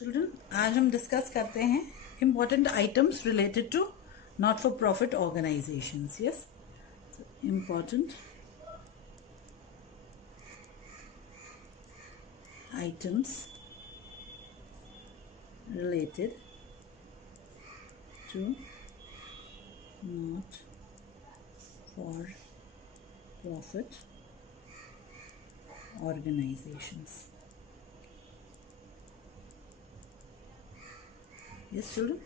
Children, आज हम discuss करते हैं important items related to not for profit organisations. Yes, important items related to not for profit organizations. Yes, children.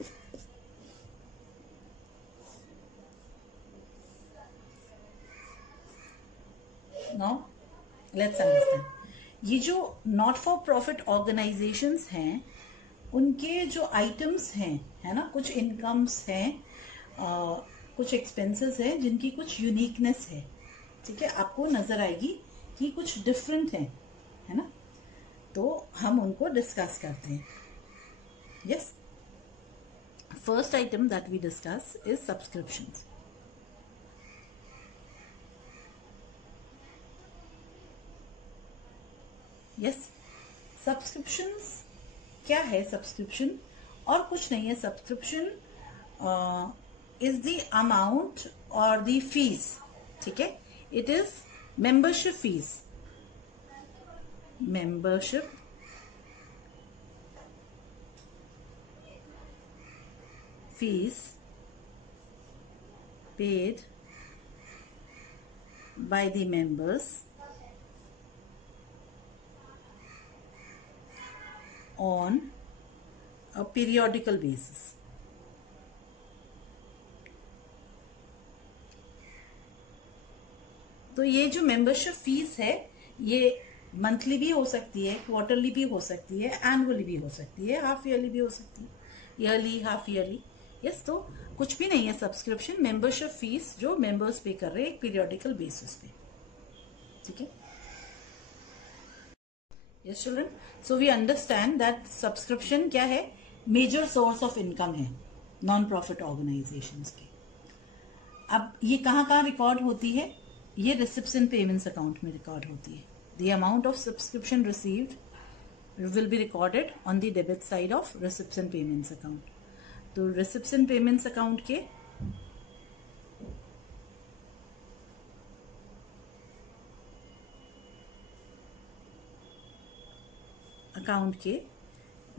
Now let's understand. ये जो not for profit organisations हैं, उनके जो items हैं, है ना, कुछ इनकम्स हैं, कुछ एक्सपेंसेस हैं जिनकी कुछ यूनिकनेस है. ठीक है, आपको नजर आएगी कि कुछ डिफरेंट है ना. तो हम उनको डिस्कस करते हैं. Yes, first item that we discuss is subscriptions. Yes, subscriptions क्या है? सब्सक्रिप्शन और कुछ नहीं है. सब्सक्रिप्शन इज द अमाउंट और द फीस. ठीक है, it is membership fees. Membership fees paid by the members on a periodical basis. तो ये जो मेंबरशिप फीस है, ये मंथली भी हो सकती है, क्वार्टरली भी हो सकती है, एनुअली भी हो सकती है, हाफ ईयरली भी हो सकती है, ईयरली, हाफ ईयरली. यस, तो कुछ भी नहीं है. सब्सक्रिप्शन मेंबरशिप फीस जो मेंबर्स पे कर रहे हैं एक पीरियोडिकल बेसिस पे. ठीक है. Yes children, so we understand that subscription क्या है? मेजर सोर्स ऑफ इनकम है नॉन प्रॉफिट ऑर्गेनाइजेशंस की. अब ये कहाँ कहाँ रिकॉर्ड होती है? ये रिसिप्ट्स एंड पेमेंट्स अकाउंट में रिकॉर्ड होती है. The amount of subscription received will be recorded on the debit side of receipts and payments account. तो रिसिप्ट्स एंड पेमेंट्स अकाउंट के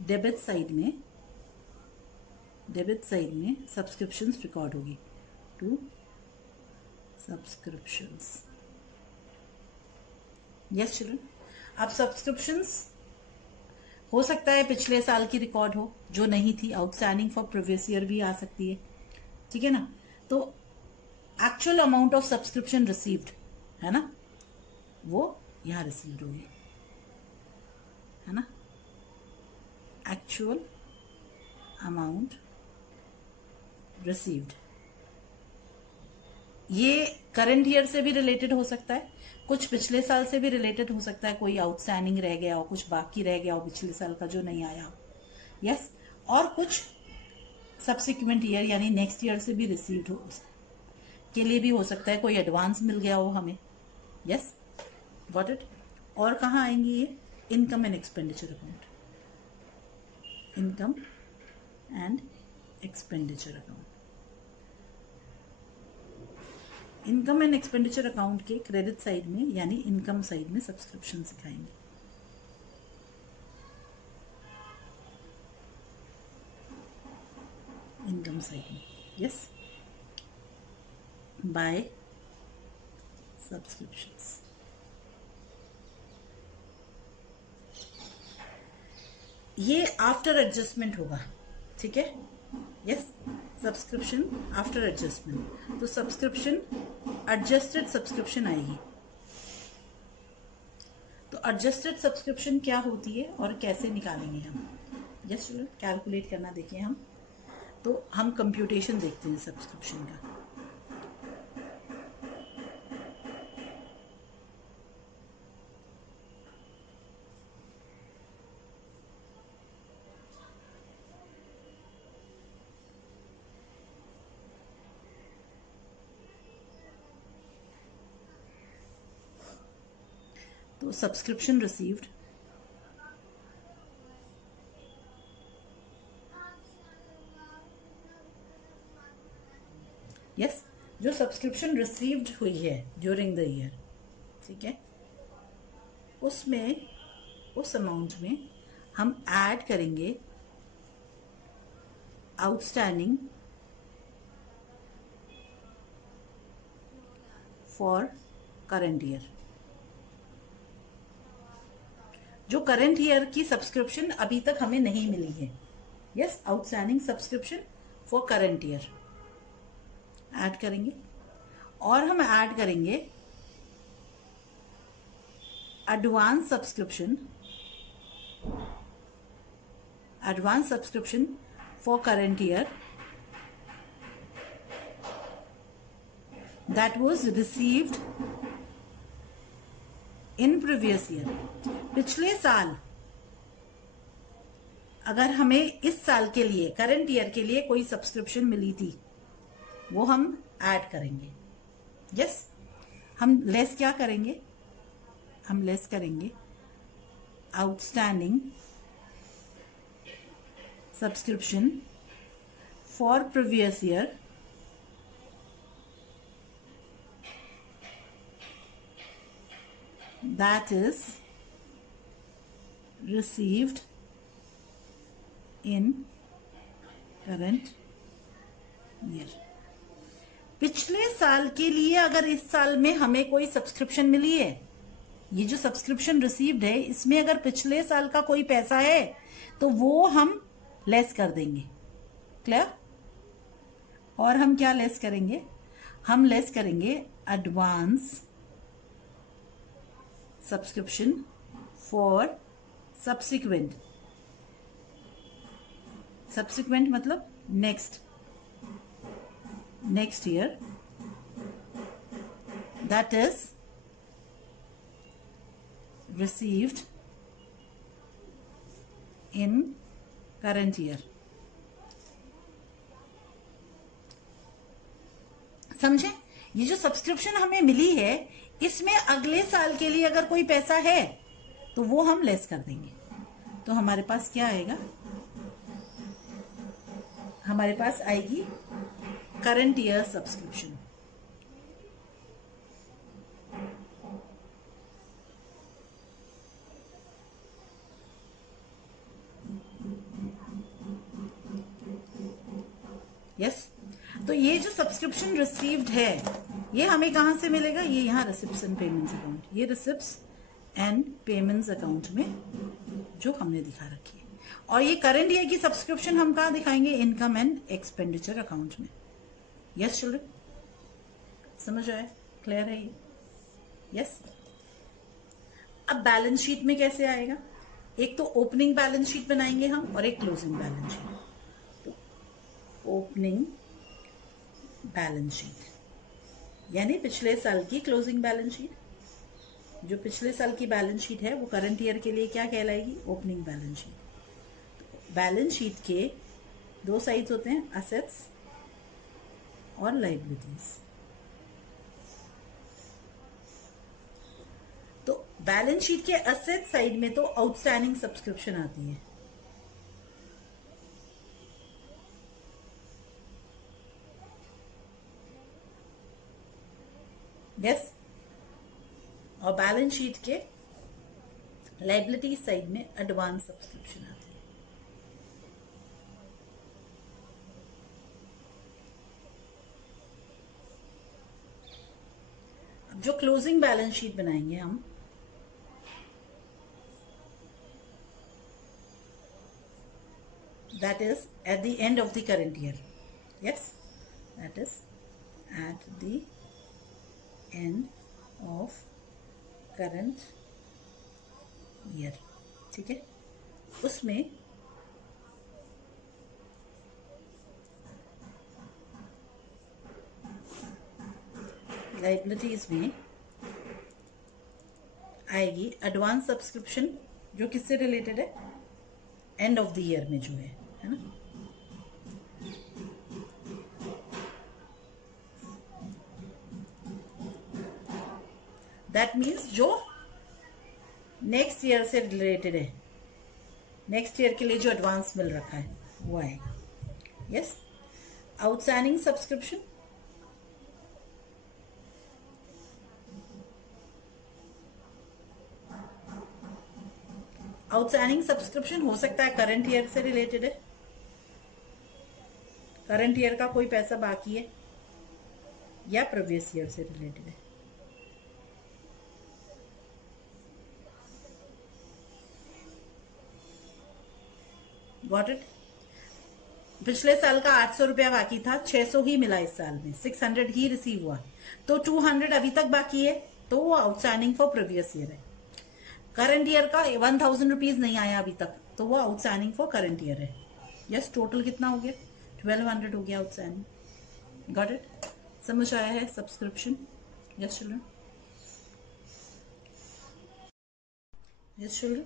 डेबिट साइड में सब्सक्रिप्शंस रिकॉर्ड होगी. To subscriptions. यस चिल्ड्रन, अब subscriptions हो सकता है पिछले साल की रिकॉर्ड हो जो नहीं थी. आउटस्टैंडिंग फॉर प्रीवियस ईयर भी आ सकती है. ठीक है ना. तो actual amount of subscription received है ना, वो यहां रिसीव्ड होगी, है ना. एक्चुअल अमाउंट रिसीव्ड, ये करंट ईयर से भी रिलेटेड हो सकता है, कुछ पिछले साल से भी रिलेटेड हो सकता है. कोई आउटस्टैंडिंग रह गया हो, कुछ बाकी रह गया हो पिछले साल का जो नहीं आया. यस, और कुछ सब्सिक्वेंट ईयर यानी नेक्स्ट ईयर से भी रिसीव्ड हो के लिए भी हो सकता है. कोई एडवांस मिल गया हो हमें. Yes, got it. और कहाँ आएंगी ये? Income and expenditure account. Income and expenditure account. Income and expenditure account के क्रेडिट साइड में यानी इनकम साइड में सब्सक्रिप्शन सिखाएंगे. इनकम साइड में. Yes, by subscriptions. ये आफ्टर एडजस्टमेंट होगा. ठीक है. Yes, subscription after adjustment. तो सब्सक्रिप्शन एडजस्टेड सब्सक्रिप्शन आएगी. तो एडजस्टेड सब्सक्रिप्शन क्या होती है और कैसे निकालेंगे हम? यस, कैलकुलेट करना देखिए हम. तो हम कंप्यूटेशन देखते हैं सब्सक्रिप्शन का. तो सब्सक्रिप्शन रिसीव्ड यस, जो सब्सक्रिप्शन रिसीव्ड हुई है ड्यूरिंग द ईयर, ठीक है, उसमें उस अमाउंट में हम ऐड करेंगे आउटस्टैंडिंग फॉर करंट ईयर। जो करंट ईयर की सब्सक्रिप्शन अभी तक हमें नहीं मिली है, yes, outstanding subscription for current year add करेंगे। और हम ऐड करेंगे advance subscription for current year that was received in previous year. पिछले साल अगर हमें इस साल के लिए, करंट ईयर के लिए कोई सब्सक्रिप्शन मिली थी, वो हम ऐड करेंगे। यस, हम लेस क्या करेंगे, हम लेस करेंगे outstanding subscription for previous year that is received in current year। पिछले साल के लिए अगर इस साल में हमें कोई सब्सक्रिप्शन मिली है, ये जो सब्सक्रिप्शन रिसीव्ड है, इसमें अगर पिछले साल का कोई पैसा है तो वो हम लेस कर देंगे। क्लियर? और हम क्या लेस करेंगे, हम लेस करेंगे एडवांस सब्सक्रिप्शन फॉर सब्सिक्वेंट मतलब next year, that is received in current year. समझे? ये जो सब्सक्रिप्शन हमें मिली है, इसमें अगले साल के लिए अगर कोई पैसा है तो वो हम लेस कर देंगे। तो हमारे पास क्या आएगा, हमारे पास आएगी करंट ईयर सब्सक्रिप्शन। यस, तो ये जो सब्सक्रिप्शन रिसीव्ड है, ये हमें कहां से मिलेगा, ये यहाँ रिसिप्ट्स एंड पेमेंट्स अकाउंट, ये रिसिप्ट्स एंड पेमेंट्स अकाउंट में जो हमने दिखा रखी है। और ये करंट ईयर की सब्सक्रिप्शन हम कहाँ दिखाएंगे, इनकम एंड एक्सपेंडिचर अकाउंट में। यस चिल्ड्रन, समझ आया? क्लियर है ये? यस। अब बैलेंस शीट में कैसे आएगा, एक तो ओपनिंग बैलेंस शीट बनाएंगे हम और एक क्लोजिंग बैलेंस शीट। तो ओपनिंग बैलेंस शीट यानी पिछले साल की क्लोजिंग बैलेंस शीट। जो पिछले साल की बैलेंस शीट है वो करंट ईयर के लिए क्या कहलाएगी, opening balance sheet. Balance sheet के दो साइड्स होते हैं, असेट्स और लायबिलिटीज। तो बैलेंस शीट के असेट साइड में तो आउटस्टैंडिंग सब्सक्रिप्शन आती है, यस। और बैलेंस शीट के लायबिलिटी साइड में एडवांस सब्सक्रिप्शन आती है। अब जो क्लोजिंग बैलेंस शीट बनाएंगे हम, that is at the end of the current year, yes, that is at the end of current year, ठीक है। उसमें लायबिलिटीज में आएगी एडवांस सब्सक्रिप्शन, जो किससे रिलेटेड है, एंड ऑफ द ईयर में जो है ना। दैट मीन्स जो नेक्स्ट ईयर से रिलेटेड है, नेक्स्ट ईयर के लिए जो एडवांस मिल रखा है वो आएगा। Yes, outstanding subscription outstanding subscription हो सकता है करंट ईयर से रिलेटेड है, करंट ईयर का कोई पैसा बाकी है, या प्रीवियस ईयर से रिलेटेड है। Got it? पिछले साल का 800 रुपया बाकी था, 600 ही मिला इस साल में, 600 ही रिसीव हुआ, तो 200 अभी तक बाकी है, तो वो आउटस्टैंडिंग फॉर प्रीवियस ईयर है। करंट ईयर का 1000 रुपीज नहीं आया अभी तक, तो वो आउटस्टैंडिंग फॉर करंट ईयर है। यस, टोटल कितना हो गया? 1200 हो गया आउटस्टैंडिंग। Got it? समझ आया है subscription? Yes children, yes children,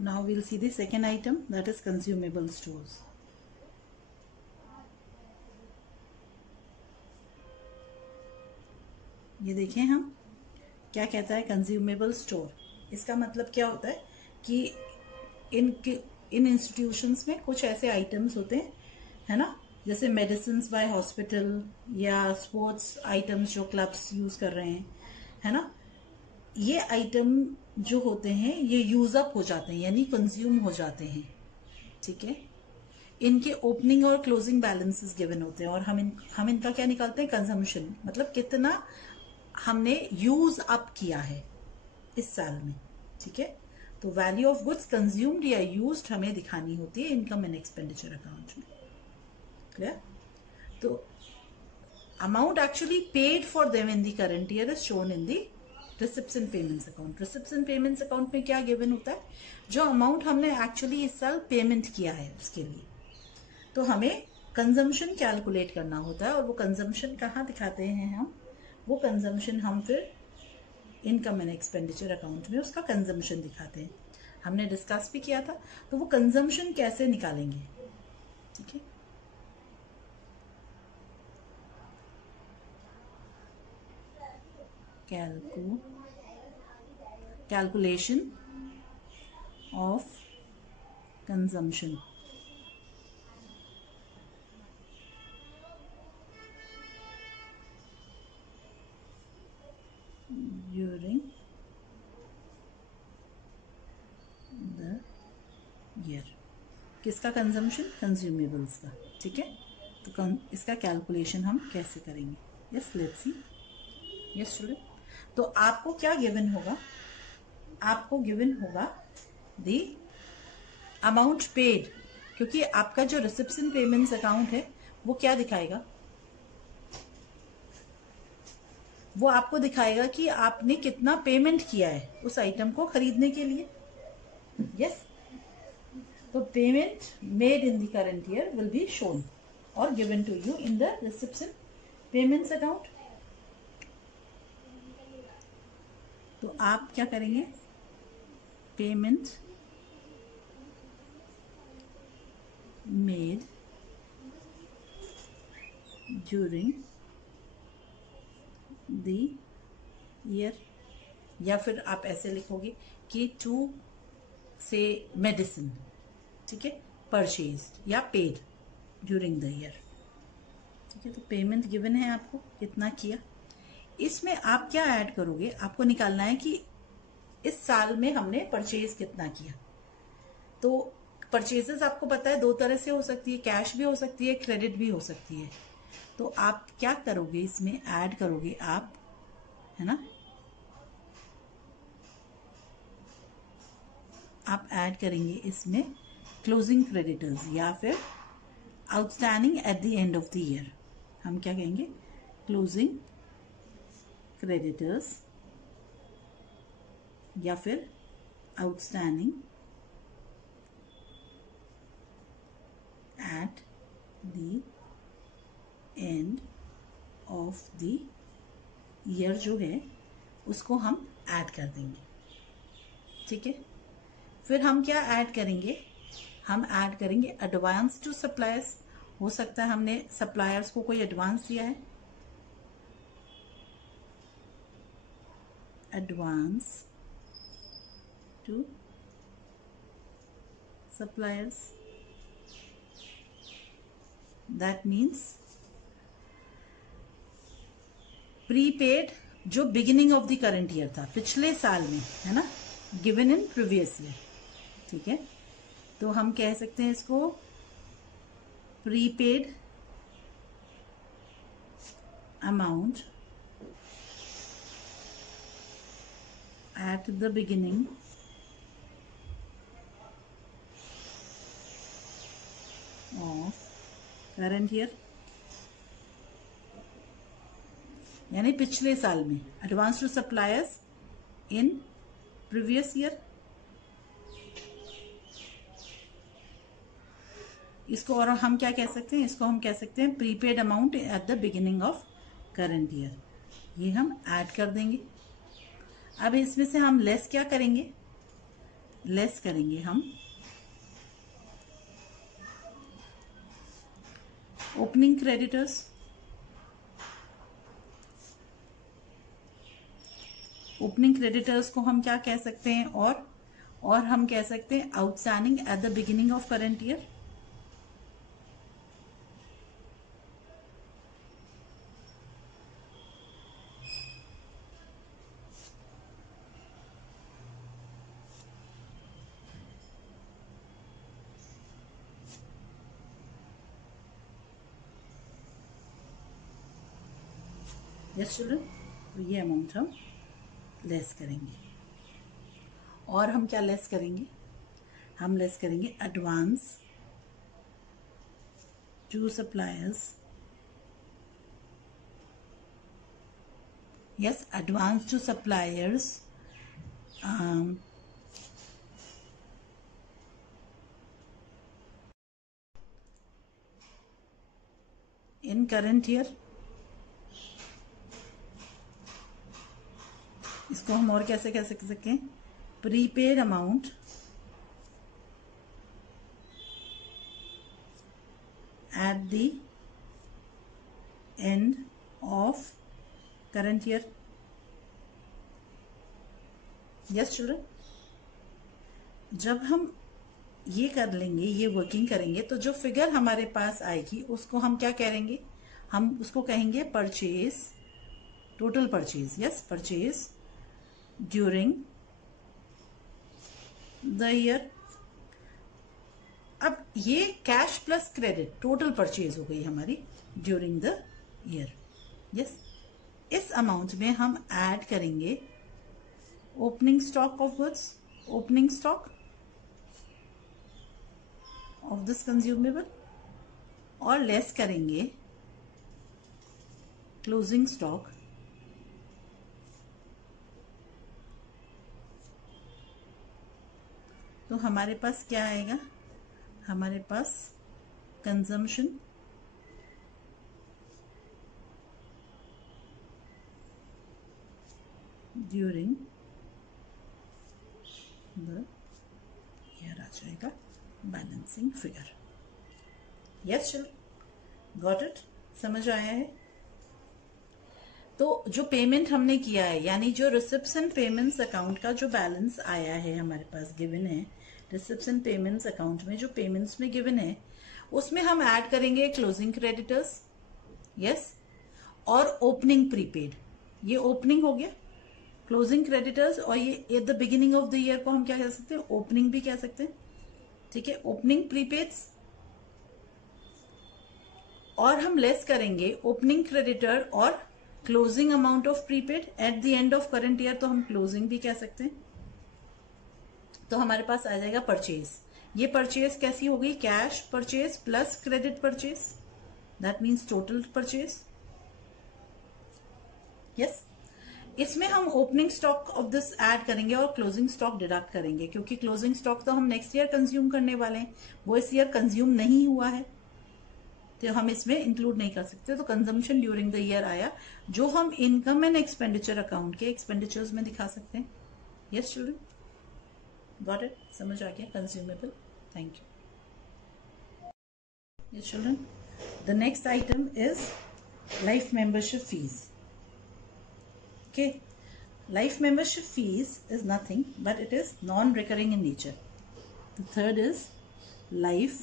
now we'll see the second item, that is consumable stores. ये देखें हम क्या कहता है कंज्यूमेबल स्टोर। इसका मतलब क्या होता है कि इन इंस्टीट्यूशंस में कुछ ऐसे आइटम्स होते हैं, है ना, जैसे मेडिसिन बाय हॉस्पिटल या स्पोर्ट्स आइटम्स जो क्लब्स यूज कर रहे हैं, है ना, ये आइटम जो होते हैं ये यूज अप हो जाते हैं, यानी कंज्यूम हो जाते हैं। ठीक है, इनके ओपनिंग और क्लोजिंग बैलेंसेस गिवन होते हैं, और हम इनका क्या निकालते हैं? कंजम्पशन, मतलब कितना हमने यूज अप किया है इस साल में। ठीक है, तो वैल्यू ऑफ गुड्स कंज्यूम्ड या यूज्ड हमें दिखानी होती है इनकम एंड एक्सपेंडिचर अकाउंट में। क्लियर? तो amount actually paid for them in the current year is shown in the receipts and payments account. Receipts and payments account में क्या given होता है? जो अमाउंट हमने एक्चुअली इस साल पेमेंट किया है उसके लिए, तो हमें कंजम्पशन कैलकुलेट करना होता है, और वो कंजम्पशन कहाँ दिखाते हैं हम? वो कंजम्पशन हम फिर इनकम एंड एक्सपेंडिचर अकाउंट में उसका कंजम्पशन दिखाते हैं। हमने डिस्कस भी किया था, तो वो कंजम्पशन कैसे निकालेंगे? ठीक है, calculation of consumption during the year. किसका कंजम्पशन? कंज्यूमेबल्स का। ठीक है, तो इसका कैलकुलेशन हम कैसे करेंगे? Yes, let's see. Yes student, तो आपको क्या गिवन होगा? आपको गिवन होगा द अमाउंट पेड, क्योंकि आपका जो रिसिप्ट्स एंड पेमेंट्स अकाउंट है वो क्या दिखाएगा? वो आपको दिखाएगा कि आपने कितना पेमेंट किया है उस आइटम को खरीदने के लिए। यस, तो payment made in the current year will be shown और given to you in the receipts and payments account. तो आप क्या करेंगे? Payment made during the year, या फिर आप ऐसे लिखोगे कि टू से मेडिसिन, ठीक है, परचेज्ड या पेड ड्यूरिंग द ईयर। ठीक है, तो पेमेंट गिवन है आपको कितना किया। इसमें आप क्या ऐड करोगे? आपको निकालना है कि इस साल में हमने परचेज कितना किया। तो परचेजेस आपको पता है दो तरह से हो सकती है, कैश भी हो सकती है, क्रेडिट भी हो सकती है। तो आप क्या करोगे? इसमें ऐड करोगे आप, है ना, आप ऐड करेंगे इसमें क्लोजिंग क्रेडिटर्स या फिर outstanding at the end of the year. हम क्या कहेंगे? क्लोजिंग क्रेडिटर्स या फिर outstanding at the end of the year जो है उसको हम ऐड कर देंगे। ठीक है, फिर हम क्या ऐड करेंगे? हम ऐड करेंगे एडवांस टू सप्लायर्स। हो सकता है हमने सप्लायर्स को कोई एडवांस दिया है, advance to suppliers, that means prepaid जो beginning of the current year था, पिछले साल में, है ना, गिवन इन प्रीवियस ईयर। ठीक है, तो हम कह सकते हैं इसको prepaid amount at the beginning of current year, यानी पिछले साल में, advance to suppliers in previous year. इसको और हम क्या कह सकते हैं, इसको हम कह सकते हैं prepaid amount at the beginning of current year. ये हम ऐड कर देंगे। अब इसमें से हम लेस क्या करेंगे, लेस करेंगे हम ओपनिंग क्रेडिटर्स, ओपनिंग क्रेडिटर्स को हम क्या कह सकते हैं, और हम कह सकते हैं outstanding at the beginning of current year. Yes children, तो ये अमाउंट हम लेस करेंगे। और हम क्या लेस करेंगे, हम लेस करेंगे advance to suppliers, yes advance to suppliers in current year. इसको हम और कैसे कह सकते हैं, prepaid amount at the end of current year. Yes children, जब हम ये कर लेंगे, ये वर्किंग करेंगे, तो जो फिगर हमारे पास आएगी उसको हम क्या करेंगे, हम उसको कहेंगे purchase, total purchase, yes purchase during the year. अब ये cash plus credit total purchase हो गई हमारी ड्यूरिंग द ईयर। यस, इस अमाउंट में हम ऐड करेंगे opening stock of goods, opening stock of this consumable, और लेस करेंगे क्लोजिंग स्टॉक तो हमारे पास क्या आएगा, हमारे पास कंजम्पशन ड्यूरिंग द ईयर आ जाएगा, बैलेंसिंग फिगर। यस चलो, गॉट इट, समझ आया है। तो जो पेमेंट हमने किया है, यानी जो रिसेप्शन पेमेंट्स अकाउंट का जो बैलेंस आया है हमारे पास गिवन है, रिसेप्शन पेमेंट्स अकाउंट में जो पेमेंट्स में गिवन है, उसमें हम ऐड करेंगे क्लोजिंग क्रेडिटर्स, यस, और ओपनिंग प्रीपेड। ये ओपनिंग हो गया, क्लोजिंग क्रेडिटर्स, और ये at the beginning of the year को हम क्या कह सकते हैं, ओपनिंग भी कह सकते हैं, ठीक है, ओपनिंग प्रीपेड्स। और हम लेस करेंगे ओपनिंग क्रेडिटर और closing amount of prepaid eight the end of current year, तो हम क्लोजिंग भी कह सकते हैं। तो हमारे पास आ जाएगा परचेज। ये परचेज कैसी हो गई, cash purchase plus credit purchase, that means total purchase. Yes, इसमें हम opening stock of this add करेंगे और क्लोजिंग स्टॉक डिडक्ट करेंगे, क्योंकि क्लोजिंग स्टॉक तो हम नेक्स्ट ईयर कंज्यूम करने वाले हैं, वो इस ईयर कंज्यूम नहीं हुआ है, तो हम इसमें इंक्लूड नहीं कर सकते। तो कंजम्पशन ड्यूरिंग द ईयर आया, जो हम इनकम एंड एक्सपेंडिचर अकाउंट के एक्सपेंडिचर्स में दिखा सकते हैं। यस चिल्ड्रन, गॉट इट, समझ आ गया consumable, thank you. Yes children, the next item is life membership fees. Okay, life membership fees is nothing but it is non-recurring in nature. The third is life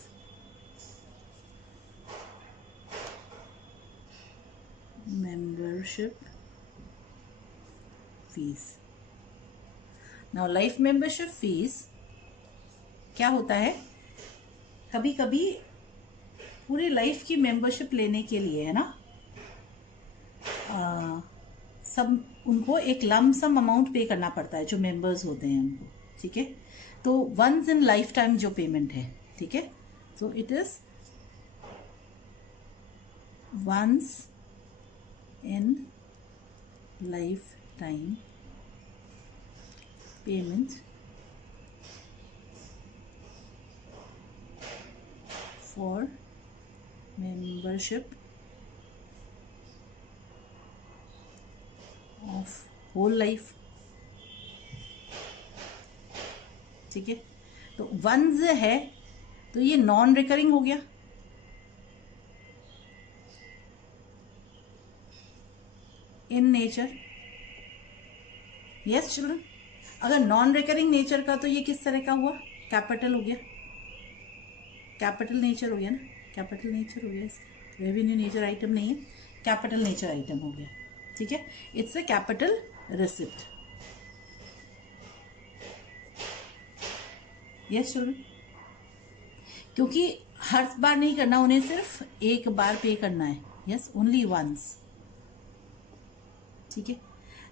membership fees. Now life membership fees क्या होता है, कभी कभी पूरी life की membership लेने के लिए है ना, सब उनको एक लम सम अमाउंट पे करना पड़ता है जो मेंबर्स होते हैं उनको, ठीक है। तो वंस इन लाइफ टाइम जो पेमेंट है, ठीक है, so it is once in life time payment for membership of whole life, ठीक है। तो वंस है तो ये नॉन रिकरिंग हो गया, इन नेचर, यस चिल्ड्रन। अगर नॉन रिकरिंग नेचर का तो ये किस तरह का हुआ, कैपिटल हो गया, कैपिटल नेचर हो गया ना, कैपिटल नेचर हो गया, रेवेन्यू नेचर आइटम नहीं है, कैपिटल नेचर आइटम हो गया, ठीक है। It's a capital receipt, yes children. क्योंकि हर बार नहीं करना, उन्हें सिर्फ एक बार पे करना है, यस, ओनली वंस, ठीक है।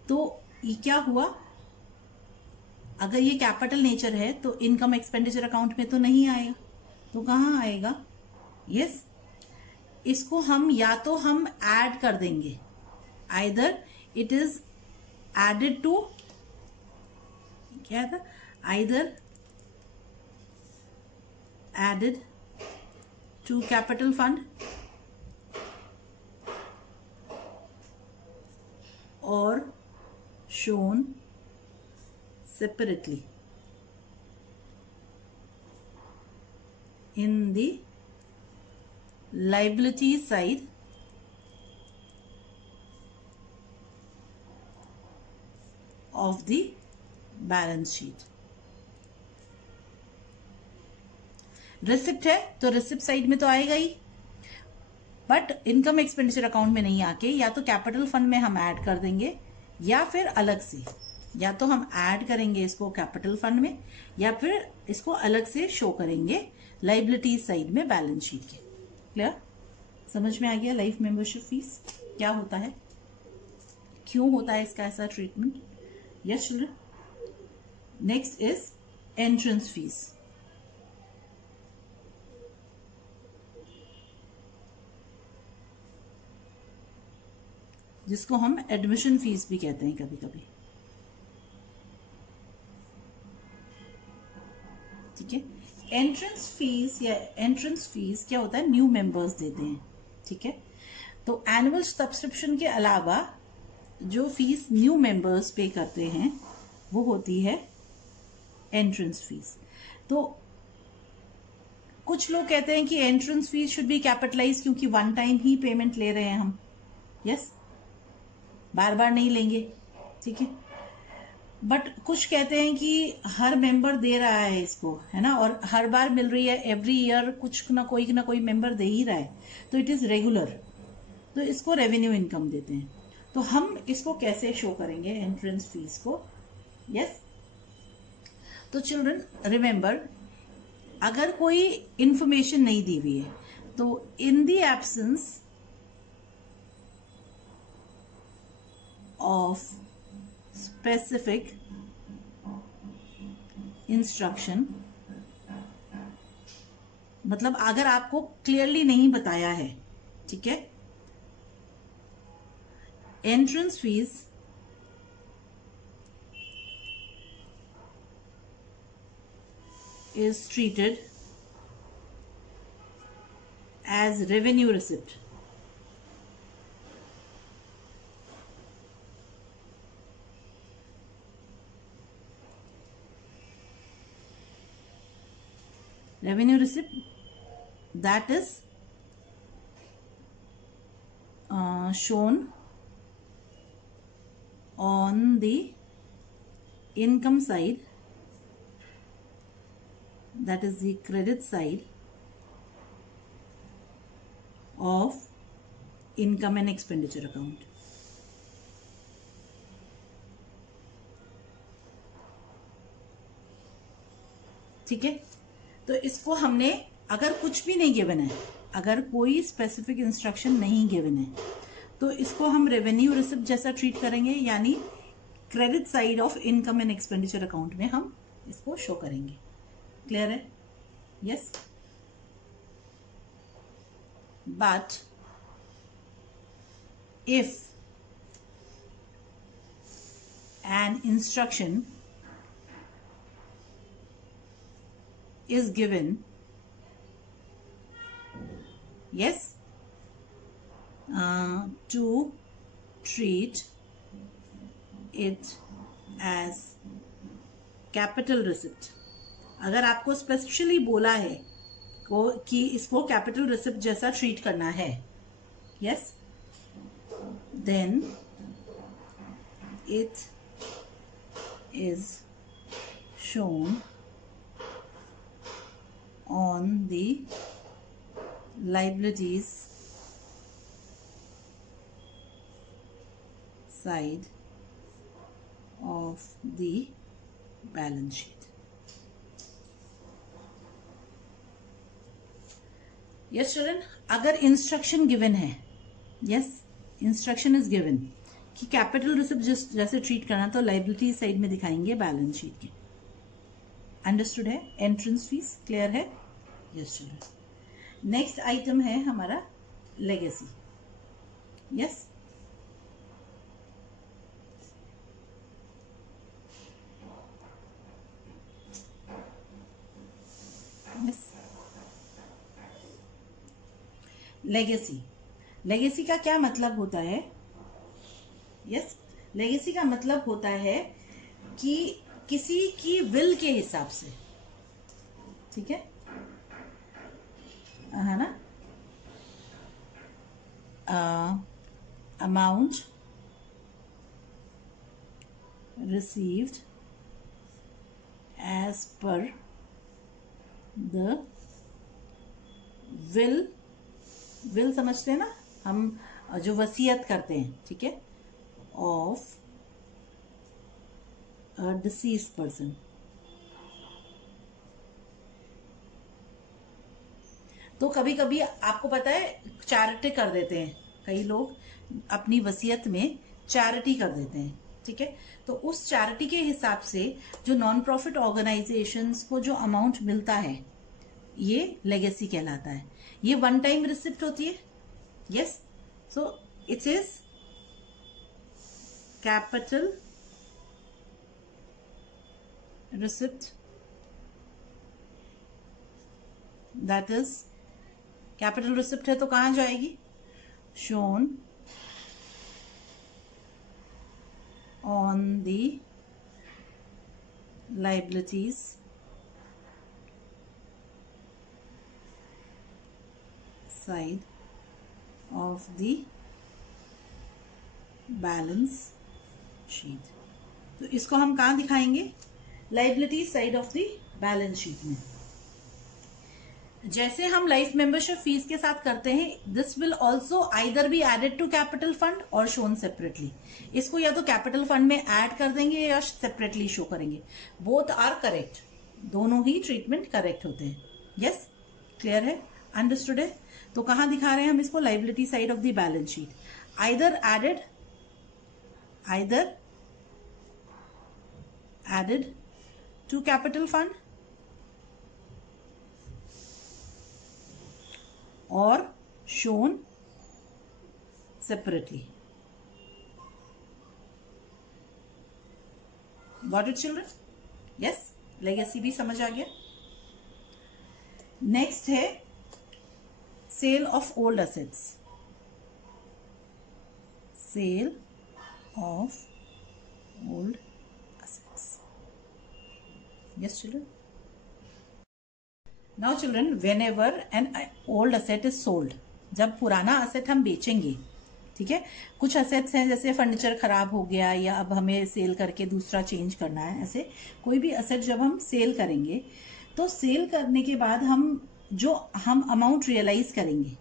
तो ये क्या हुआ, अगर ये कैपिटल नेचर है तो इनकम एक्सपेंडिचर अकाउंट में तो नहीं आएगा, तो कहाँ आएगा, यस, इसको हम या तो हम ऐड कर देंगे, either it is added to, क्या था, either added to capital fund और shown separately in the liability side of the balance sheet। Receipt है तो रिसिप्ट साइड में तो आएगा ही, बट इनकम एक्सपेंडिचर अकाउंट में नहीं आके या तो कैपिटल फंड में हम ऐड कर देंगे, या फिर अलग से, या तो हम ऐड करेंगे इसको कैपिटल फंड में, या फिर इसको अलग से शो करेंगे लाइबिलिटी साइड में बैलेंस शीट के। क्लियर, समझ में आ गया लाइफ मेंबरशिप फीस क्या होता है, क्यों होता है इसका ऐसा treatment, yes children. Next is entrance fees, जिसको हम एडमिशन फीस भी कहते हैं कभी कभी, ठीक है। एंट्रेंस फीस या एंट्रेंस फीस क्या होता है, न्यू मेंबर्स देते हैं, ठीक है। तो एनुअल सब्सक्रिप्शन के अलावा जो फीस न्यू मेंबर्स पे करते हैं वो होती है एंट्रेंस फीस। तो कुछ लोग कहते हैं कि entrance fee should be capitalize, क्योंकि वन टाइम ही पेमेंट ले रहे हैं हम, यस, बार बार नहीं लेंगे, ठीक है। बट कुछ कहते हैं कि हर मेंबर दे रहा है इसको, है ना, और हर बार मिल रही है, एवरी ईयर कुछ ना कोई मेंबर दे ही रहा है, तो इट इज रेगुलर, तो इसको रेवेन्यू इनकम देते हैं। तो हम इसको कैसे शो करेंगे एंट्रेंस फीस को, यस। तो चिल्ड्रन रिमेंबर, अगर कोई इंफॉर्मेशन नहीं दी हुई है तो in the absence of specific instruction, मतलब अगर आपको क्लियरली नहीं बताया है, ठीक है, entrance fees is treated as revenue receipt, revenue receipt that is shown on the income side, that is the credit side of income and expenditure account। ठीक है, तो इसको हमने, अगर कुछ भी नहीं गिवन है, अगर कोई स्पेसिफिक इंस्ट्रक्शन नहीं गिवन है, तो इसको हम रेवेन्यू रिसिप्ट जैसा ट्रीट करेंगे, यानी credit side of income and expenditure account में हम इसको शो करेंगे। क्लियर है? Yes. But if an instruction is given, yes, to treat it as capital receipt, अगर आपको स्पेशली बोला है कि इसको कैपिटल रिसिप्ट जैसा ट्रीट करना है, yes, then it is shown on the liabilities side of the balance sheet. Yes children, अगर इंस्ट्रक्शन गिवन है, yes, इंस्ट्रक्शन इज गिवन कि कैपिटल रिसिप्ट जैसे ट्रीट करना, तो लाइबिलिटी साइड में दिखाएंगे बैलेंस शीट के। अंडरस्टूड है? एंट्रेंस फीस क्लियर है? Yes children. नेक्स्ट आइटम है हमारा लेगेसी। Yes, legacy. लेगेसी का क्या मतलब होता है? यस, लेगेसी का मतलब होता है कि किसी की विल के हिसाब से, ठीक है, है ना, amount received as per the will समझते हैं ना हम, जो वसीयत करते हैं, ठीक है, ऑफ अ डिसीज्ड पर्सन। तो कभी कभी आपको पता है चैरिटी कर देते हैं, कई लोग अपनी वसीयत में चैरिटी कर देते हैं, ठीक है, तो उस चैरिटी के हिसाब से जो नॉन प्रॉफिट ऑर्गेनाइजेशंस को जो अमाउंट मिलता है, ये लेगेसी कहलाता है। ये वन टाइम रिसिप्ट होती है। Yes, so it is capital receipt, that is capital receipt है तो कहां जाएगी? Shown on the liabilities side of the balance sheet. तो इसको हम कहां दिखाएंगे? Liability side of the balance sheet में। जैसे हम लाइफ मेंबरशिप फीस के साथ करते हैं, this will also either be added to capital fund और शोन सेपरेटली। इसको या तो कैपिटल फंड में ऐड कर देंगे या सेपरेटली शो करेंगे। बोथ आर करेक्ट, दोनों ही ट्रीटमेंट करेक्ट होते हैं। यस, क्लियर है? अंडरस्टूड है? तो कहां दिखा रहे हैं हम इसको? Liability side of the balance sheet, either added to capital fund or shown separately. Got it children? Yes, legacy भी समझ आ गया। नेक्स्ट है sale of old assets. Sale of old assets. Yes children. Now children, whenever an old asset is sold, जब पुराना asset हम बेचेंगे, ठीक है, कुछ असेट्स हैं जैसे फर्नीचर खराब हो गया या अब हमें सेल करके दूसरा चेंज करना है, ऐसे कोई भी असेट जब हम सेल करेंगे, तो सेल करने के बाद हम अमाउंट रियलाइज करेंगे,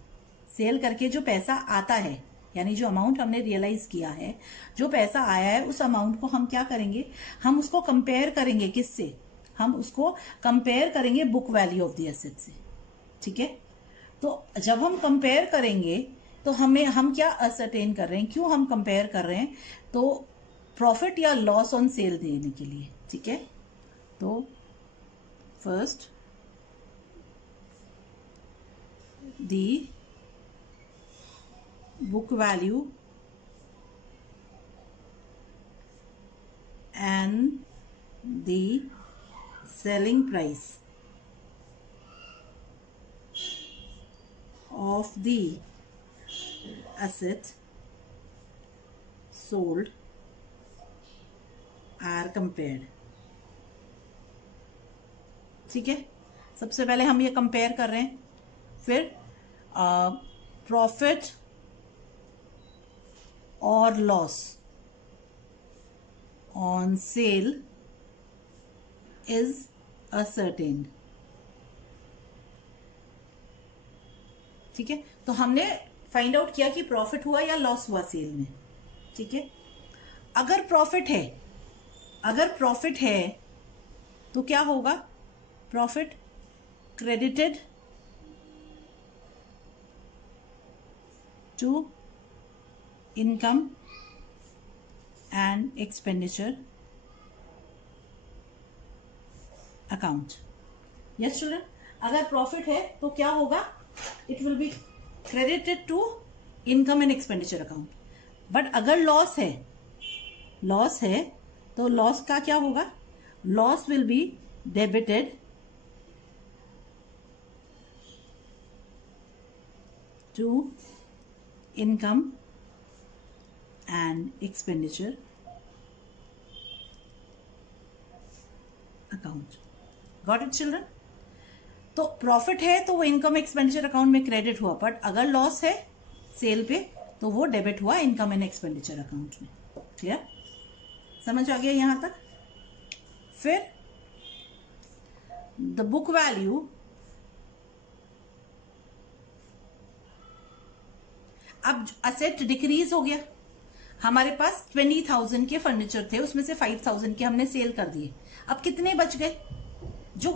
सेल करके जो पैसा आता है, यानी जो अमाउंट हमने रियलाइज किया है, जो पैसा आया है, उस अमाउंट को हम क्या करेंगे? हम उसको कंपेयर करेंगे किससे? हम उसको कंपेयर करेंगे book value of the asset से, ठीक है। तो जब हम कंपेयर करेंगे तो हम क्या असरटेन कर रहे हैं, क्यों हम कंपेयर कर रहे हैं, तो प्रॉफिट या लॉस ऑन सेल देने के लिए, ठीक है। तो first the book value and the selling price of the asset sold are compared, ठीक है। सबसे पहले हम ये कंपेयर कर रहे हैं, फिर प्रॉफिट और loss on sale is ascertained, ठीक है। तो हमने फाइंड आउट किया कि प्रॉफिट हुआ या लॉस हुआ सेल में, ठीक है। अगर प्रॉफिट है तो क्या होगा, profit credited to income and expenditure account. Yes children, अगर प्रॉफिट है तो क्या होगा, it will be credited to income and expenditure account. But अगर लॉस है तो लॉस का क्या होगा, loss will be debited to income and expenditure account. Got it children. तो प्रॉफिट है तो वो इनकम एक्सपेंडिचर अकाउंट में क्रेडिट हुआ, बट अगर लॉस है सेल पे तो वो डेबिट हुआ इनकम एंड एक्सपेंडिचर अकाउंट में। क्लियर, समझ आ गया यहां तक। फिर द बुक वैल्यू, अब असेट डिक्रीज हो गया, हमारे पास 20,000 के फर्नीचर थे, उसमें से 5,000 के हमने सेल कर दिए। अब कितने बच गए, जो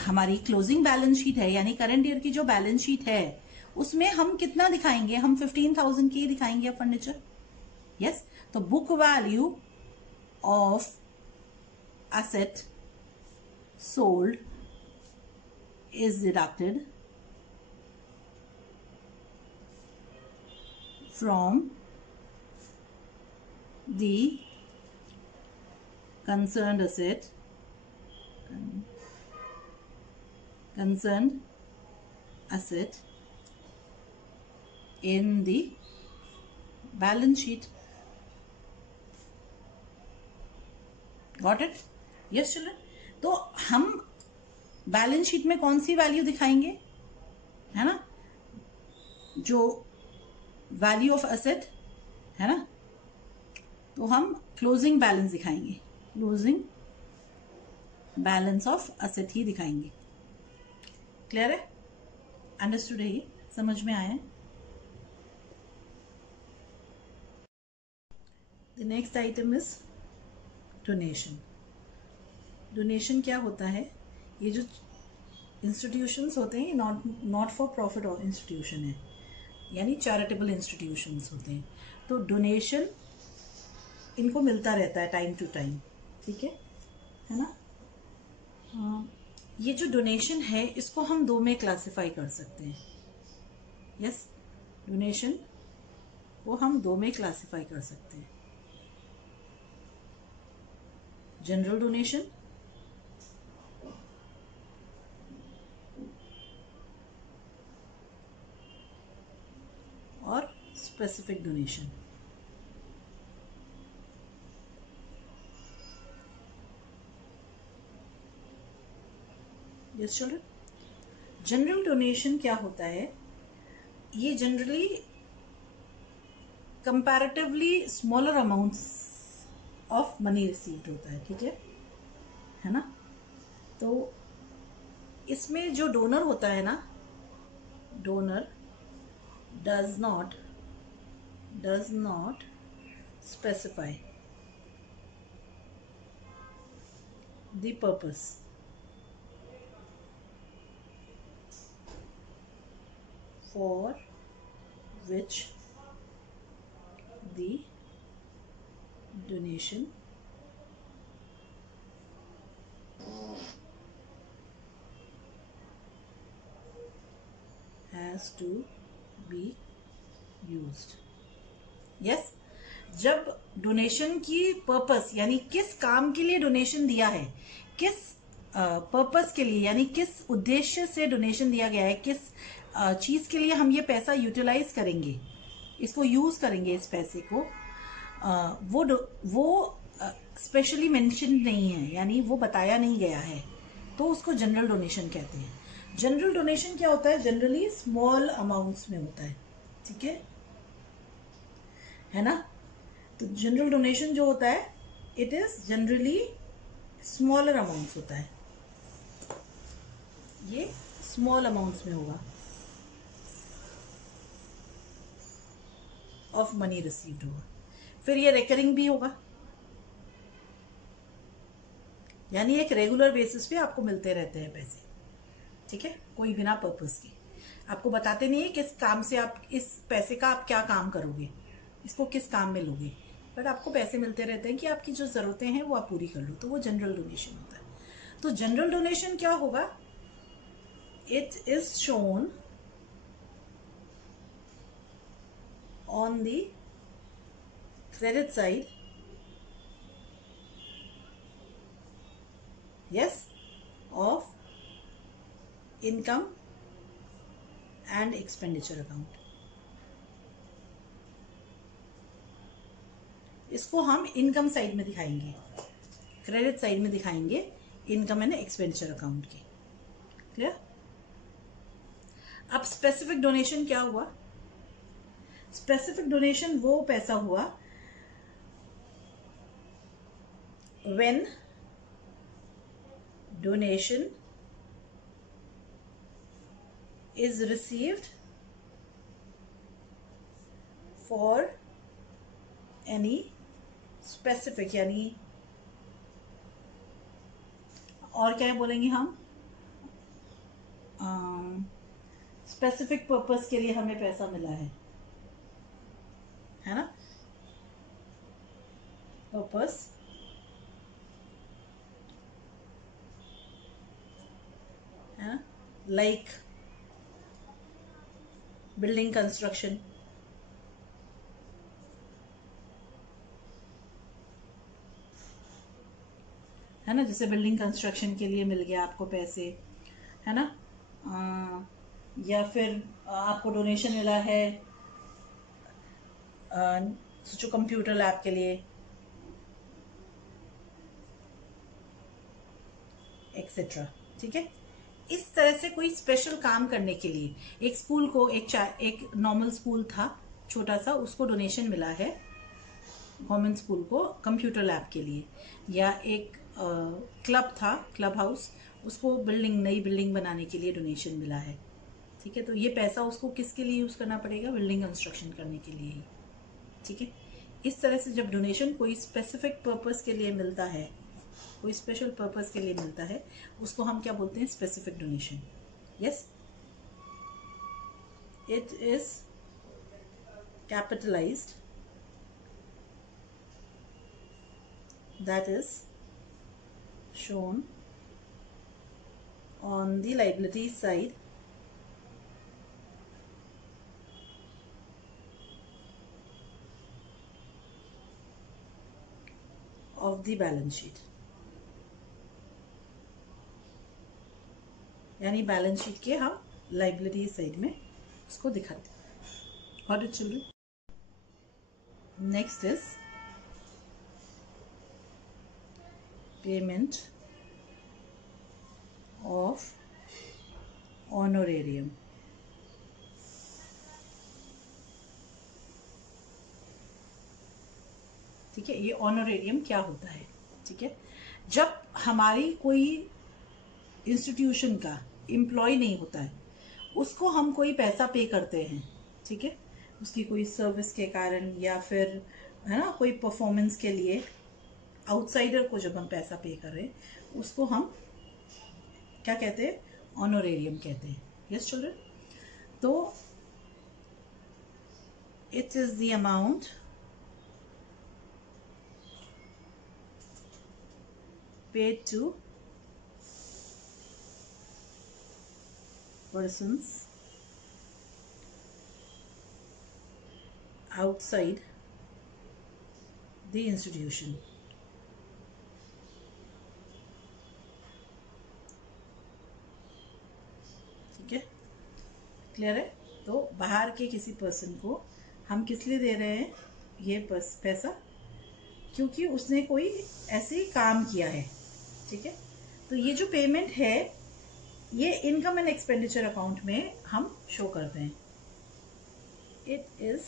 हमारी क्लोजिंग बैलेंस शीट है यानी करंट ईयर की जो बैलेंस शीट है उसमें हम कितना दिखाएंगे, हम 15,000 की दिखाएंगे फर्नीचर। यस, तो book value of asset sold is deducted from the concerned asset in the balance sheet. Got it? Yes children. तो हम बैलेंस शीट में कौन सी वैल्यू दिखाएंगे, है ना, जो वैल्यू ऑफ एसेट है ना, तो हम क्लोजिंग बैलेंस दिखाएंगे, क्लोजिंग बैलेंस ऑफ एसेट ही दिखाएंगे। क्लियर है, अंडरस्टूड है, ये समझ में आया है। The next item is donation. Donation क्या होता है, ये जो इंस्टीट्यूशंस होते हैं नॉट फॉर प्रॉफिट इंस्टीट्यूशन है, यानी चैरिटेबल इंस्टीट्यूशंस होते हैं। तो डोनेशन इनको मिलता रहता है टाइम टू टाइम, ठीक है ना। ये जो डोनेशन है इसको हम दो में क्लासिफाई कर सकते हैं। यस, डोनेशन को हम दो में क्लासिफाई कर सकते हैं, जनरल डोनेशन और specific donation. Yes children, general donation क्या होता है, ये generally comparatively smaller amounts of money received होता है, ठीक है ना। तो इसमें जो डोनर होता है ना, donor does not specify the purpose for which the donation has to be used. Yes, जब डोनेशन की पर्पस यानी किस काम के लिए डोनेशन दिया है, किस पर्पस के लिए यानी किस उद्देश्य से डोनेशन दिया गया है, किस चीज के लिए हम ये पैसा यूटिलाइज करेंगे, इसको यूज करेंगे, इस पैसे को, वो स्पेशली मेंशन नहीं है, यानी वो बताया नहीं गया है, तो उसको जनरल डोनेशन कहते हैं। जनरल डोनेशन क्या होता है? जनरली स्मॉल अमाउंट्स में होता है, ठीक है ना। तो जनरल डोनेशन जो होता है it is generally smaller amounts होता है, ये स्मॉल अमाउंट्स में होगा ऑफ मनी रिसीव्ड होगा। फिर ये रिकरिंग भी होगा, यानी एक रेगुलर बेसिस पे आपको मिलते रहते हैं पैसे, ठीक है, कोई बिना पर्पस के। आपको बताते नहीं है किस काम से आप इस पैसे का आप क्या काम करोगे, इसको किस काम में लोगे, बट आपको पैसे मिलते रहते हैं कि आपकी जो जरूरतें हैं वो आप पूरी कर लो, तो वो जनरल डोनेशन होता है। तो जनरल डोनेशन क्या होगा? It is shown on the credit side, yes, of income and expenditure account। इसको हम इनकम साइड में दिखाएंगे, क्रेडिट साइड में दिखाएंगे इनकम एंड एक्सपेंडिचर अकाउंट के। क्लियर? अब स्पेसिफिक डोनेशन क्या हुआ? स्पेसिफिक डोनेशन वो पैसा हुआ when donation is received for any specific, यानी और क्या बोलेंगे हम, स्पेसिफिक पर्पस के लिए हमें पैसा मिला है ना, पर्पस लाइक बिल्डिंग कंस्ट्रक्शन, है ना, जैसे बिल्डिंग कंस्ट्रक्शन के लिए मिल गया आपको पैसे, है ना, या फिर आपको डोनेशन मिला है सोचो कंप्यूटर लैब के लिए, एक्सेट्रा, ठीक है। इस तरह से कोई स्पेशल काम करने के लिए, एक स्कूल को, एक नॉर्मल स्कूल था छोटा सा, उसको डोनेशन मिला है गवर्नमेंट स्कूल को कंप्यूटर लैब के लिए, या एक क्लब था, क्लब हाउस, उसको नई बिल्डिंग बनाने के लिए डोनेशन मिला है, ठीक है। तो ये पैसा उसको किसके लिए यूज करना पड़ेगा? बिल्डिंग कंस्ट्रक्शन करने के लिए ही, ठीक है। इस तरह से जब डोनेशन कोई स्पेसिफिक पर्पस के लिए मिलता है, कोई स्पेशल पर्पस के लिए मिलता है, उसको हम क्या बोलते हैं? Specific donation. Yes, it is capitalised, that is shown on the liability side of the balance sheet, यानी बैलेंस शीट के हम लाइबिलिटी साइड में उसको दिखाते हैं। Got it, children? Next is payment of honorarium। ठीक है, ये ऑनोरेरियम क्या होता है? ठीक है, जब हमारी कोई इंस्टीट्यूशन का एम्प्लॉय नहीं होता है, उसको हम कोई पैसा पे करते हैं, ठीक है, उसकी कोई सर्विस के कारण या फिर, है ना, कोई परफॉर्मेंस के लिए आउटसाइडर को जब हम पैसा पे कर रहे हैं, उसको हम क्या कहते हैं? ऑनोरेरियम कहते हैं। Yes children? तो it is the amount paid to persons outside the institution. ठीक है, क्लियर है? तो बाहर के किसी पर्सन को हम किस लिए दे रहे हैं ये पैसा? क्योंकि उसने कोई ऐसे काम किया है। ठीक है, तो ये जो पेमेंट है ये इनकम एंड एक्सपेंडिचर अकाउंट में हम शो करते हैं। It is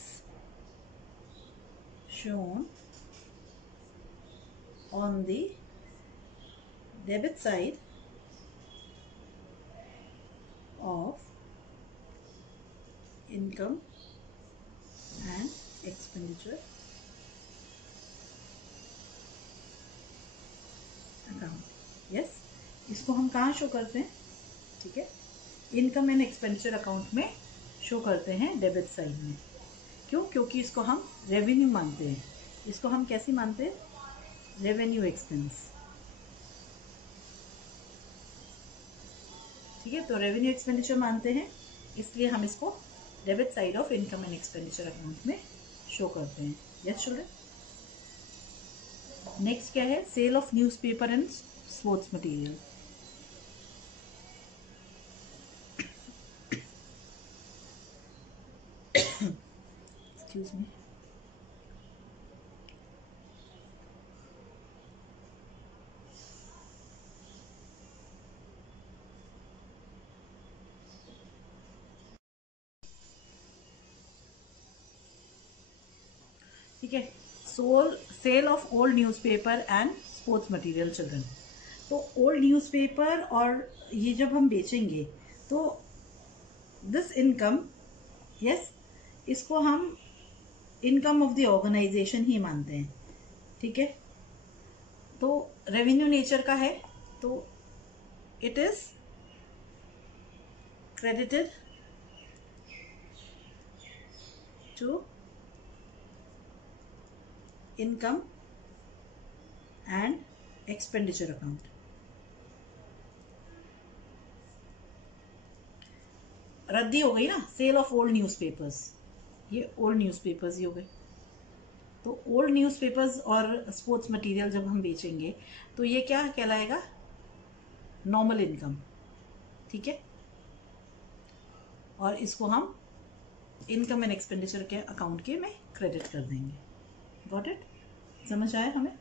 shown on the debit side of income and expenditure account. Yes, इसको हम कहाँ शो करते हैं? ठीक है, इनकम एंड एक्सपेंडिचर अकाउंट में शो करते हैं, डेबिट साइड में। क्यों? क्योंकि इसको हम रेवेन्यू मानते हैं। इसको हम कैसी मानते हैं? Revenue expense. ठीक है, तो रेवेन्यू एक्सपेंडिचर मानते हैं, इसलिए हम इसको debit side of income and expenditure account में शो करते हैं। Yes children. नेक्स्ट क्या है? Sale of newspaper and sports material. Excuse me. ठीक है, sale of old newspaper and sports material children. तो ओल्ड न्यूज़पेपर और ये जब हम बेचेंगे तो दिस इनकम, यस, इसको हम इनकम ऑफ द ऑर्गेनाइजेशन ही मानते हैं। ठीक है, तो रेवेन्यू नेचर का है, तो it is credited to income and expenditure account. रद्दी हो गई ना, सेल ऑफ ओल्ड न्यूज़पेपर्स, ये ओल्ड न्यूज़पेपर्स ही हो गए। तो ओल्ड न्यूज़पेपर्स और स्पोर्ट्स मटेरियल जब हम बेचेंगे तो ये क्या कहलाएगा? Normal income. ठीक है, और इसको हम इनकम एंड एक्सपेंडिचर के अकाउंट के में क्रेडिट कर देंगे। Got it? समझ आया हमें?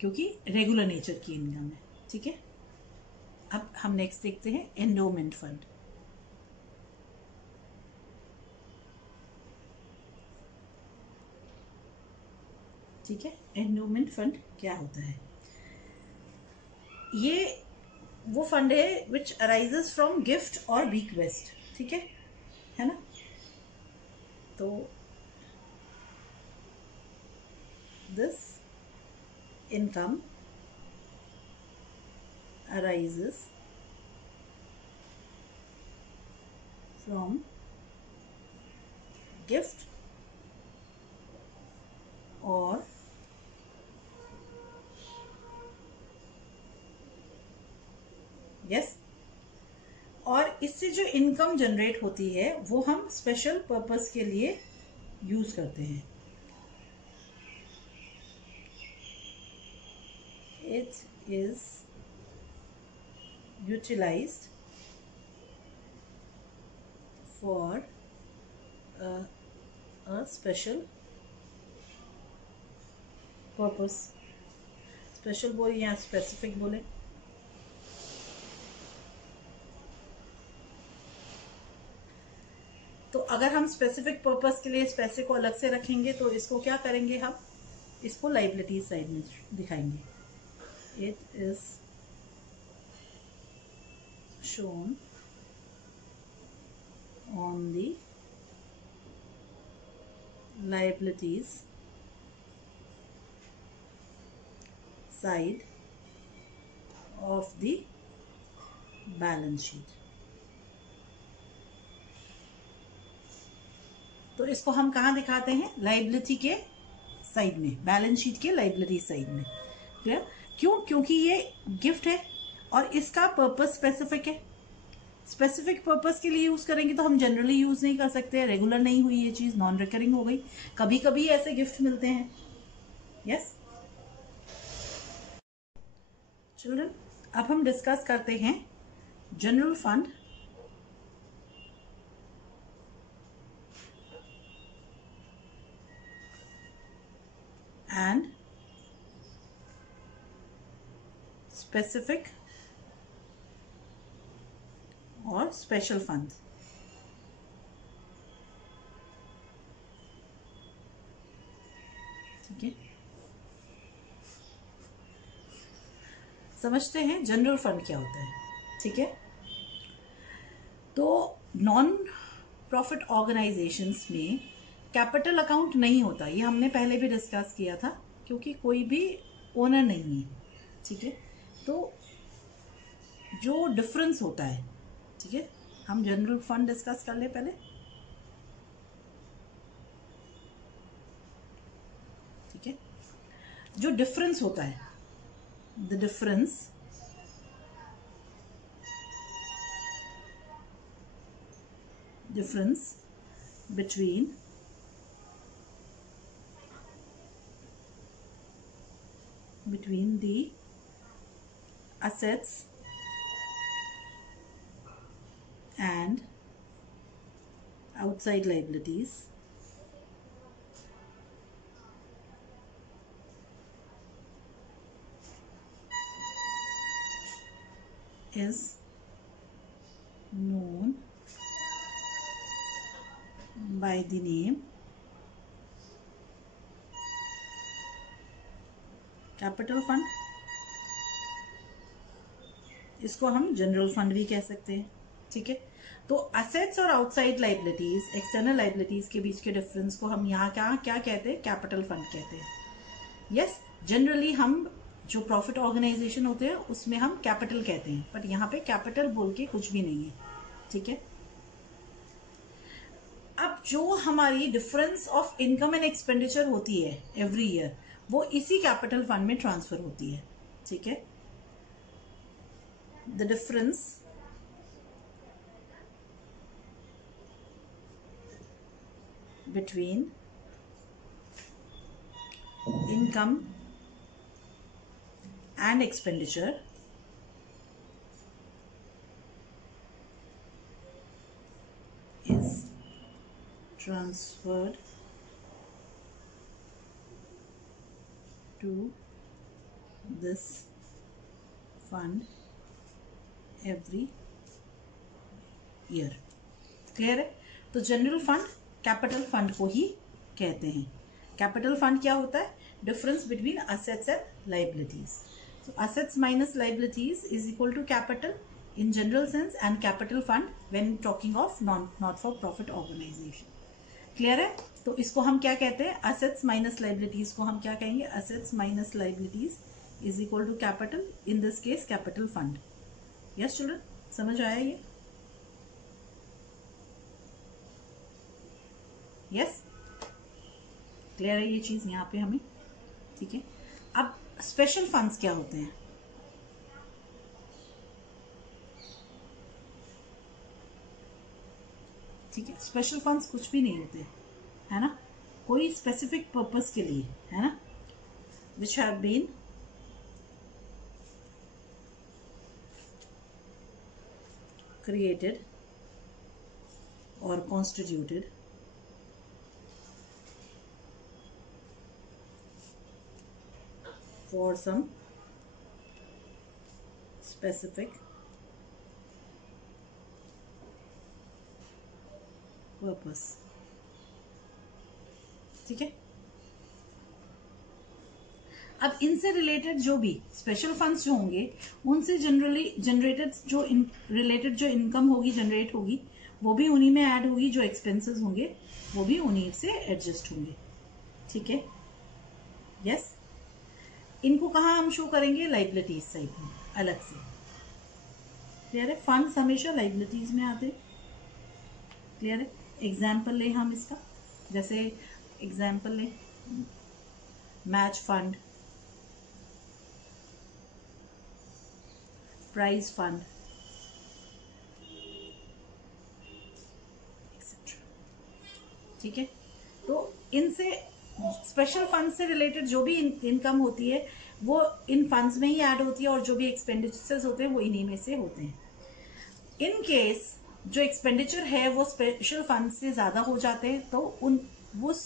क्योंकि रेगुलर नेचर की इनकम है। ठीक है, अब हम नेक्स्ट देखते हैं एंडोमेंट फंड। ठीक है, एंडोमेंट फंड क्या होता है? ये वो फंड है विच अराइजेस फ्रॉम गिफ्ट और बीक्वेस्ट। ठीक है ना? तो this income arises from gift or yes, और इससे जो इनकम जनरेट होती है वो हम स्पेशल पर्पस के लिए यूज करते हैं। It is utilized for a special purpose. Special बोले या स्पेसिफिक बोले? तो अगर हम स्पेसिफिक पर्पस के लिए इस पैसे को अलग से रखेंगे तो इसको क्या करेंगे? हम इसको लाइबिलिटी साइड में दिखाएंगे। It is shown on the liabilities side of the balance sheet। तो इसको हम कहाँ दिखाते हैं? लाइबिलिटी के साइड में, बैलेंस शीट के लाइबिलिटी साइड में। क्लियर? क्यों? क्योंकि ये गिफ्ट है और इसका पर्पस स्पेसिफिक है। स्पेसिफिक पर्पस के लिए यूज करेंगे तो हम जनरली यूज नहीं कर सकते, रेगुलर नहीं हुई ये चीज, नॉन रिकरिंग हो गई। कभी कभी ऐसे गिफ्ट मिलते हैं। यस चिल्ड्रन, अब हम डिस्कस करते हैं जनरल फंड एंड स्पेसिफिक और स्पेशल फंड। ठीक है, समझते हैं जनरल फंड क्या होता है। ठीक है, तो नॉन प्रॉफिट ऑर्गेनाइजेशंस में कैपिटल अकाउंट नहीं होता, ये हमने पहले भी डिस्कस किया था, क्योंकि कोई भी ओनर नहीं है। ठीक है, तो जो डिफरेंस होता है, ठीक है, हम जनरल फंड डिस्कस कर ले पहले। ठीक है, जो डिफरेंस होता है, the difference between the assets and outside liabilities is known by the name capital fund. इसको हम जनरल फंड भी कह सकते हैं। ठीक है, तो असेट्स और आउटसाइड लाइबिलिटीज, एक्सटर्नल लाइबिलिटीज के बीच के डिफरेंस को हम यहाँ क्या कहते हैं? कैपिटल फंड कहते हैं। यस, जनरली हम जो प्रॉफिट ऑर्गेनाइजेशन होते हैं उसमें हम कैपिटल कहते हैं, बट यहाँ पे कैपिटल बोल के कुछ भी नहीं है। ठीक है, अब जो हमारी difference of income and expenditure होती है एवरी ईयर, वो इसी कैपिटल फंड में ट्रांसफर होती है। ठीक है, the difference between income and expenditure is transferred to this fund every year। Clear है? तो जनरल फंड कैपिटल फंड को ही कहते हैं। कैपिटल फंड क्या होता है? Difference between assets and liabilities. So assets minus liabilities is equal to capital in general sense and capital fund when talking of not for profit organization। Clear है? तो इसको हम क्या कहते हैं? assets minus liabilities को हम क्या कहेंगे? assets minus liabilities is equal to capital, in this case capital fund। yes children, समझ आया ये? yes, क्लियर है ये चीज यहाँ पे हमें? ठीक है, अब स्पेशल फंड्स क्या होते हैं? ठीक है, स्पेशल फंड्स कुछ भी नहीं होते, है ना, कोई स्पेसिफिक पर्पस के लिए, है ना, which have been created or constituted for some specific purpose। ठीक है, अब इनसे रिलेटेड जो भी स्पेशल फंड्स जो होंगे उनसे जनरली जनरेटेड जो रिलेटेड जो इनकम होगी, जनरेट होगी, वो भी उन्हीं में ऐड होगी, जो एक्सपेंसेस होंगे वो भी उन्हीं से एडजस्ट होंगे। ठीक है, यस, इनको कहाँ हम शो करेंगे? लाइबिलिटीज साइड में अलग से। क्लियर है? फंड्स हमेशा लाइबिलिटीज में आते। क्लियर है? एग्जाम्पल ले हम इसका, जैसे एग्जाम्पल लें, मैच फंड, प्राइज फंड, ठीक है। तो इनसे स्पेशल फंड से रिलेटेड जो भी इनकम होती है वो इन फंड्स में ही ऐड होती है, और जो भी एक्सपेंडिचर्स होते हैं वो इन्हीं में से होते हैं। इन केस जो एक्सपेंडिचर है वो स्पेशल फंड से ज्यादा हो जाते हैं तो उस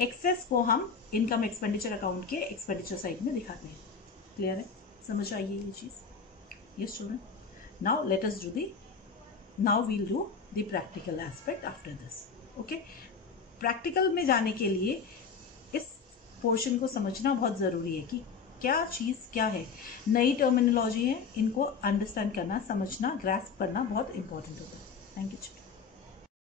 एक्सेस को हम इनकम एक्सपेंडिचर अकाउंट के एक्सपेंडिचर साइड में दिखाते हैं। क्लियर है? समझ आइए ये चीज? Yes student, now let us do the now we'll do the practical aspect after this. Okay, practical में जाने के लिए इस पोर्शन को समझना बहुत जरूरी है कि क्या चीज क्या है, नई टर्मिनोलॉजी है, इनको अंडरस्टैंड करना, समझना, ग्रास्प करना बहुत इंपॉर्टेंट होता है। Thank you.